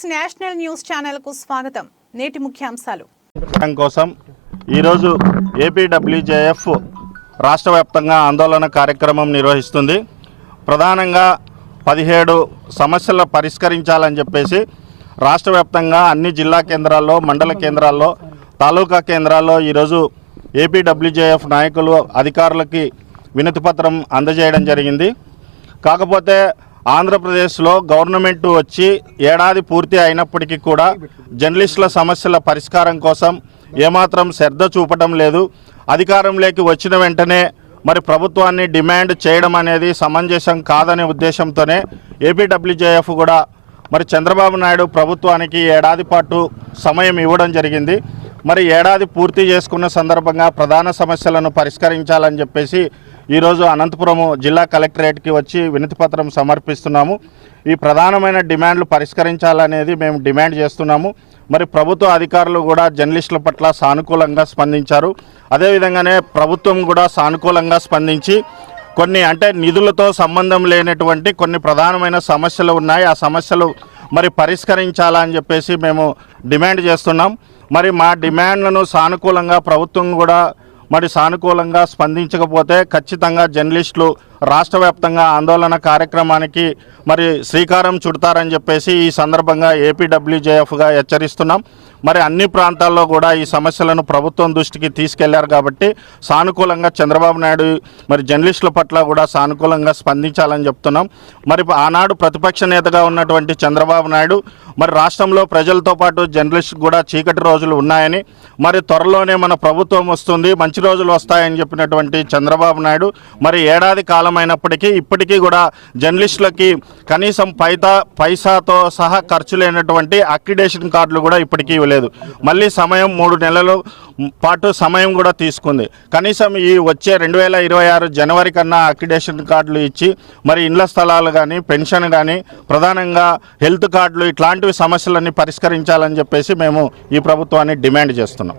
Six national news channel కు స్వాగతం. నేటి ముఖ్యాంశాలు కోసం ఈరోజు ఏపీడబ్ల్యూజేఎఫ్ రాష్ట్ర వ్యాప్తంగా ఆందోళన కార్యక్రమం నిర్వహిస్తుంది. ప్రధానంగా 17 సమస్యలు పరిష్కరించాలని చెప్పేసి రాష్ట్ర వ్యాప్తంగా అన్ని జిల్లా కేంద్రాల్లో, మండల కేంద్రాల్లో, తాలూకా కేంద్రాల్లో ఈరోజు ఏపీడబ్ల్యూజేఎఫ్ నాయకులు అధికారులకి వినతిపత్రం అందజేయడం జరిగింది. కాకపోతే ఆంధ్రప్రదేశ్లో గవర్నమెంట్ వచ్చి ఏడాది పూర్తి అయినప్పటికీ కూడా జర్నలిస్టుల సమస్యల పరిష్కారం కోసం ఏమాత్రం శ్రద్ధ చూపటం లేదు. అధికారంలోకి వచ్చిన వెంటనే మరి ప్రభుత్వాన్ని డిమాండ్ చేయడం అనేది సమంజసం కాదనే ఉద్దేశంతోనే ఏపీడబ్ల్యూజేఎఫ్ కూడా మరి చంద్రబాబు నాయుడు ప్రభుత్వానికి ఏడాది పాటు సమయం ఇవ్వడం జరిగింది. మరి ఏడాది పూర్తి చేసుకున్న సందర్భంగా ప్రధాన సమస్యలను పరిష్కరించాలని చెప్పేసి ఈరోజు అనంతపురం జిల్లా కలెక్టరేట్కి వచ్చి వినతిపత్రం సమర్పిస్తున్నాము. ఈ ప్రధానమైన డిమాండ్లు పరిష్కరించాలనేది మేము డిమాండ్ చేస్తున్నాము. మరి ప్రభుత్వ అధికారులు కూడా జర్నలిస్టుల పట్ల సానుకూలంగా స్పందించారు. అదేవిధంగానే ప్రభుత్వం కూడా సానుకూలంగా స్పందించి కొన్ని నిధులతో సంబంధం లేనటువంటి కొన్ని ప్రధానమైన సమస్యలు ఉన్నాయి. ఆ సమస్యలు మరి పరిష్కరించాలని చెప్పేసి మేము డిమాండ్ చేస్తున్నాం. మరి మా డిమాండ్లను సానుకూలంగా ప్రభుత్వం కూడా మరి సానుకూలంగా స్పందించకపోతే ఖచ్చితంగా జర్నలిస్టులు రాష్ట్ర వ్యాప్తంగా ఆందోళన కార్యక్రమానికి మరి శ్రీకారం చుడతారని చెప్పేసి ఈ సందర్భంగా ఏపీడబ్ల్యూజేఎఫ్గా హెచ్చరిస్తున్నాం. మరి అన్ని ప్రాంతాల్లో కూడా ఈ సమస్యలను ప్రభుత్వం దృష్టికి తీసుకెళ్లారు కాబట్టి సానుకూలంగా చంద్రబాబు నాయుడు మరి జర్నలిస్టుల పట్ల కూడా సానుకూలంగా స్పందించాలని చెప్తున్నాం. మరి ఆనాడు ప్రతిపక్ష నేతగా ఉన్నటువంటి చంద్రబాబు నాయుడు మరి రాష్ట్రంలో ప్రజలతో పాటు జర్నలిస్ట్ కూడా చీకటి రోజులు ఉన్నాయని, మరి త్వరలోనే మన ప్రభుత్వం వస్తుంది, మంచి రోజులు వస్తాయని చెప్పినటువంటి చంద్రబాబు నాయుడు మరి ఏడాది కాలం అయినప్పటికీ ఇప్పటికీ కూడా జర్నలిస్టులకి కనీసం పైసాతో సహా ఖర్చు లేనటువంటి అక్రిడేషన్ కార్డులు కూడా ఇప్పటికీ ఇవ్వలేదు. మళ్ళీ సమయం 3 నెలల పాటు సమయం కూడా తీసుకుంది. కనీసం ఈ వచ్చే 2026 జనవరి కన్నా అక్రిడేషన్ కార్డులు ఇచ్చి మరి ఇండ్ల స్థలాలు కానీ, పెన్షన్ కానీ, ప్రధానంగా హెల్త్ కార్డులు ఇట్లాంటివి సమస్యలన్నీ పరిష్కరించాలని చెప్పేసి మేము ఈ ప్రభుత్వాన్ని డిమాండ్ చేస్తున్నాం.